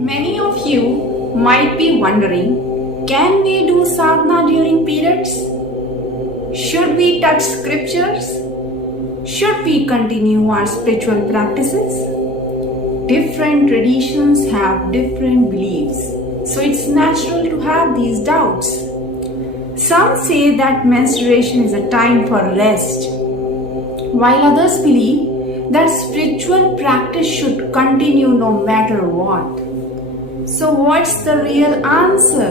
Many of you might be wondering, can we do sadhana during periods? Should we touch scriptures? Should we continue our spiritual practices? Different traditions have different beliefs, so it's natural to have these doubts. Some say that menstruation is a time for rest, while others believe that spiritual practice should continue no matter what. So what's the real answer?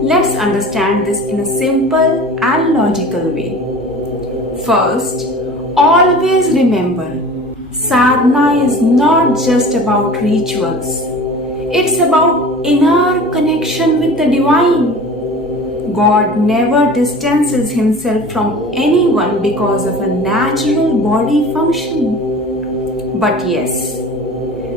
Let's understand this in a simple and logical way. First, always remember, sadhana is not just about rituals. It's about inner connection with the divine. God never distances himself from anyone because of a natural body function. But yes,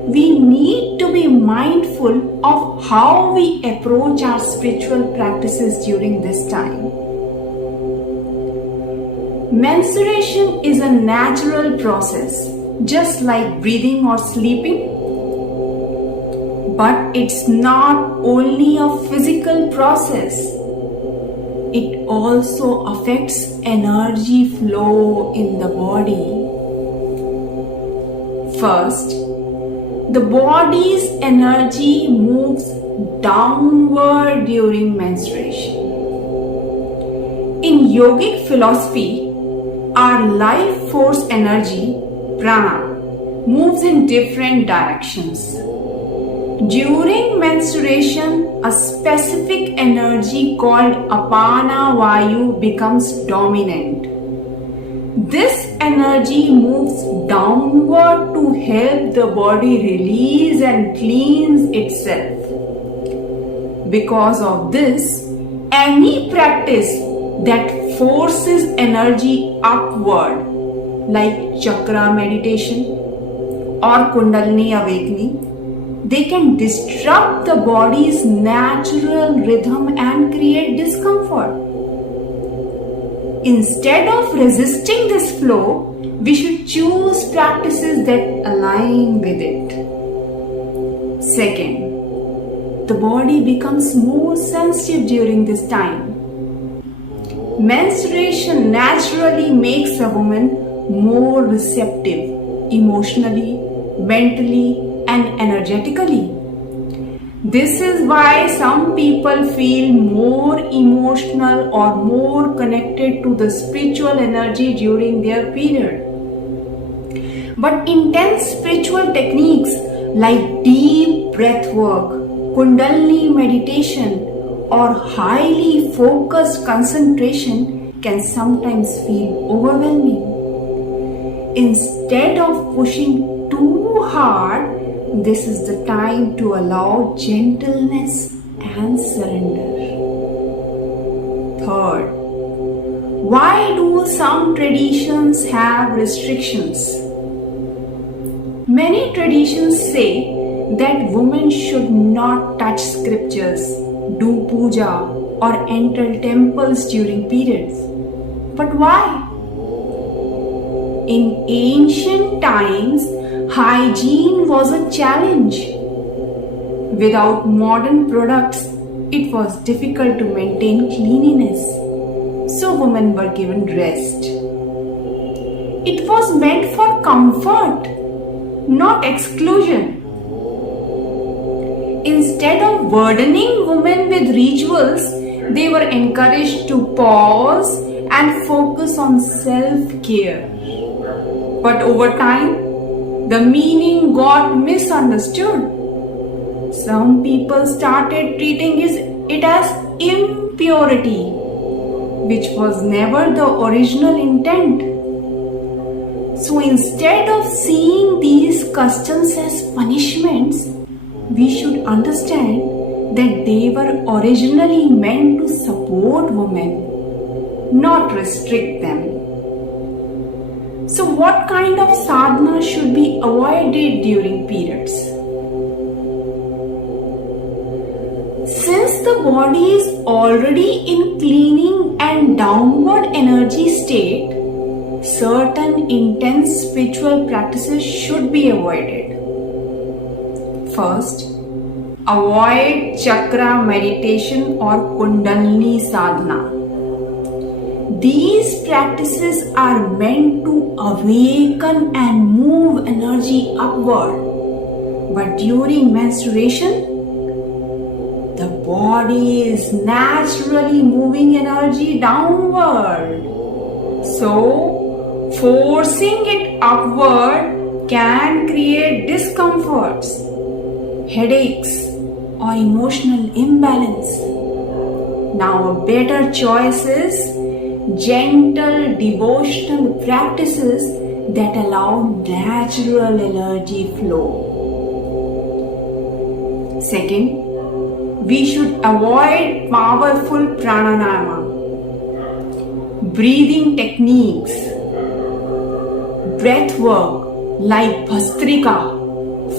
we need to be mindful of how we approach our spiritual practices during this time. Menstruation is a natural process, just like breathing or sleeping. But it's not only a physical process. It also affects energy flow in the body. First, the body's energy moves downward during menstruation. In yogic philosophy, our life force energy, prana, moves in different directions. During menstruation, a specific energy called apana vayu becomes dominant. This energy moves downward to help the body release and cleanse itself. Because of this, any practice that forces energy upward, like chakra meditation or kundalini awakening, they can disrupt the body's natural rhythm and create discomfort. Instead of resisting this flow, we should choose practices that align with it. Second, the body becomes more sensitive during this time. Menstruation naturally makes a woman more receptive emotionally, mentally, and energetically. This is why some people feel more emotional or more connected to the spiritual energy during their period. But intense spiritual techniques like deep breath work, kundalini meditation, or highly focused concentration can sometimes feel overwhelming. Instead of pushing too hard, this is the time to allow gentleness and surrender. Third, why do some traditions have restrictions? Many traditions say that women should not touch scriptures, do puja, or enter temples during periods. But why? In ancient times, hygiene was a challenge. Without modern products, it was difficult to maintain cleanliness, so women were given rest. It was meant for comfort, not exclusion. Instead of burdening women with rituals, they were encouraged to pause and focus on self-care. But over time, the meaning got misunderstood. Some people started treating it as impurity, which was never the original intent. So instead of seeing these customs as punishments, we should understand that they were originally meant to support women, not restrict them. So what kind of sadhana should be avoided during periods? Since the body is already in cleaning and downward energy state, certain intense spiritual practices should be avoided. First, Avoid chakra meditation or kundalini sadhana. These practices are meant to awaken and move energy upward. But during menstruation, the body is naturally moving energy downward. So, forcing it upward can create discomforts, headaches, or emotional imbalance. Now, a better choice is gentle devotional practices that allow natural energy flow. Second, we should avoid powerful pranayama, breathing techniques, breath work like bhastrika,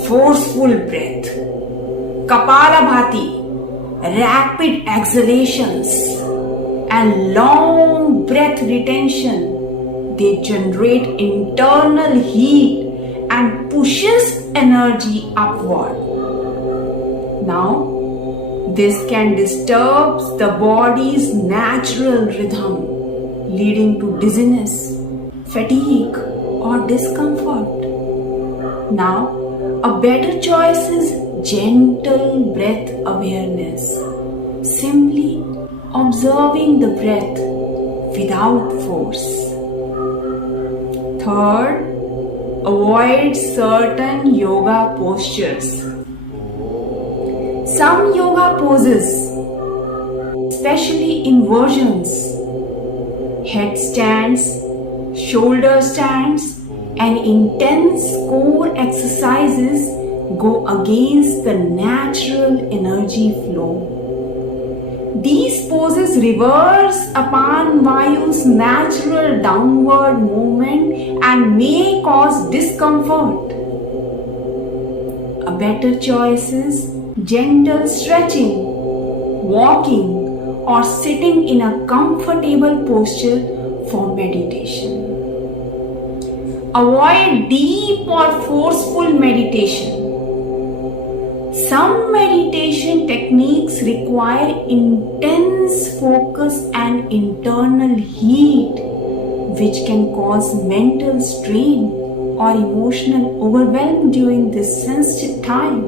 forceful breath, kapalabhati, rapid exhalations, and long breath retention. They generate internal heat and pushes energy upward. Now, this can disturb the body's natural rhythm, leading to dizziness, fatigue, or discomfort. Now, a better choice is gentle breath awareness, simply observing the breath without force. Third, avoid certain yoga postures. Some yoga poses, especially inversions, headstands, shoulder stands, and intense core exercises go against the natural energy flow. These poses reverse upon Vayu's natural downward movement and may cause discomfort. A better choice is gentle stretching, walking, or sitting in a comfortable posture for meditation. Avoid deep or forceful meditation. Some meditation techniques require intense focus and internal heat, which can cause mental strain or emotional overwhelm during this sensitive time.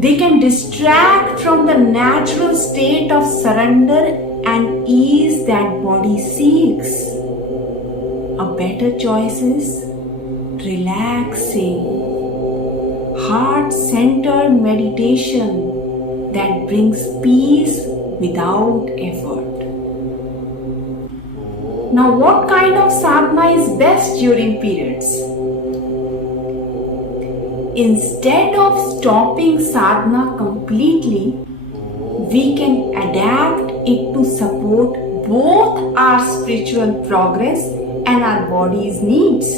They can distract from the natural state of surrender and ease that body seeks. A better choice is relaxing, heart-centered meditation that brings peace without effort. Now, what kind of sadhana is best during periods? Instead of stopping sadhana completely, we can adapt it to support both our spiritual progress and our body's needs.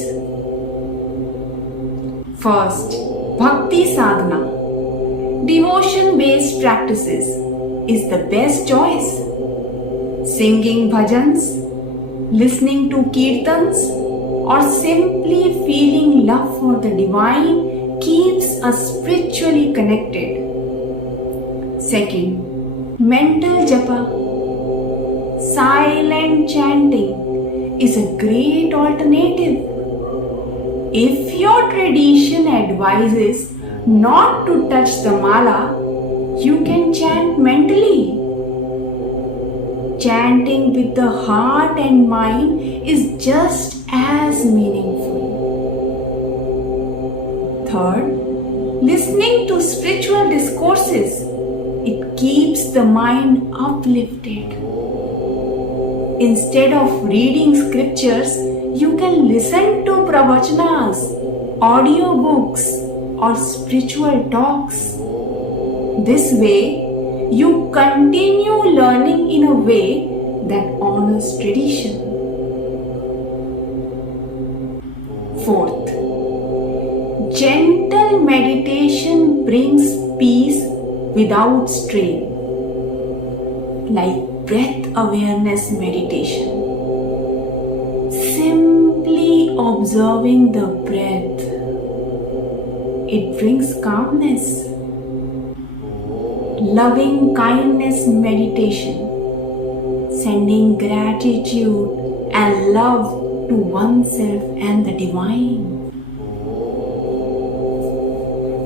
First, Bhakti Sadhana, devotion-based practices, is the best choice. Singing bhajans, listening to kirtans, or simply feeling love for the divine keeps us spiritually connected. Second, mental japa, silent chanting, is a great alternative. If your tradition advises not to touch the mala, you can chant mentally. Chanting with the heart and mind is just as meaningful. Third, listening to spiritual discourses. It keeps the mind uplifted. Instead of reading scriptures, you can listen to pravachnas, audiobooks, or spiritual talks. This way, you continue learning in a way that honors tradition. Fourth, gentle meditation brings peace without strain, like breath awareness meditation. Simply observing the breath, it brings calmness loving kindness meditation, sending gratitude and love to oneself and the divine.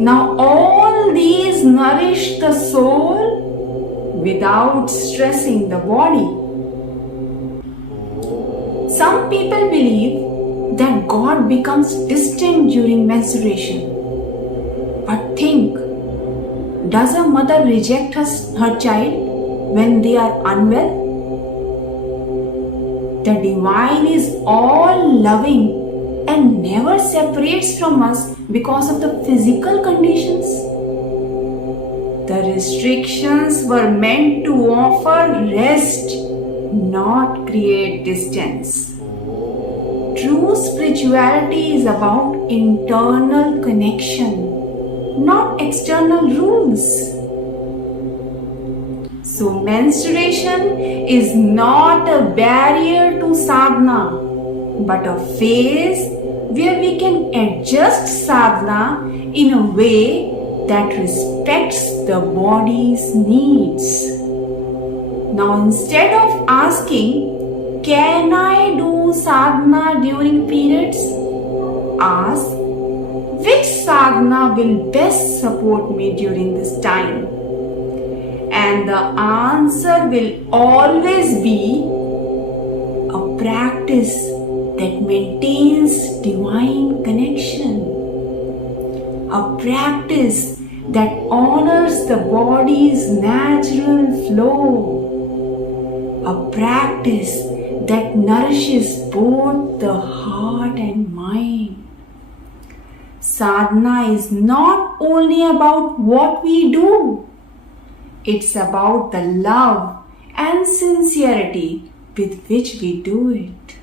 Now all these nourish the soul without stressing the body. Some people believe that God becomes distant during menstruation. But think, does a mother reject her child when they are unwell? The divine is all loving and never separates from us because of the physical conditions. The restrictions were meant to offer rest, not create distance. True spirituality is about internal connection, not external rules. So menstruation is not a barrier to sadhana, but a phase where we can adjust sadhana in a way that respects the body's needs. Now instead of asking, can I do sadhana during periods? Ask, which sadhana will best support me during this time? And the answer will always be a practice that maintains divine connection, a practice that honors the body's natural flow, a practice that nourishes both the heart and mind. Sadhana is not only about what we do, it's about the love and sincerity with which we do it.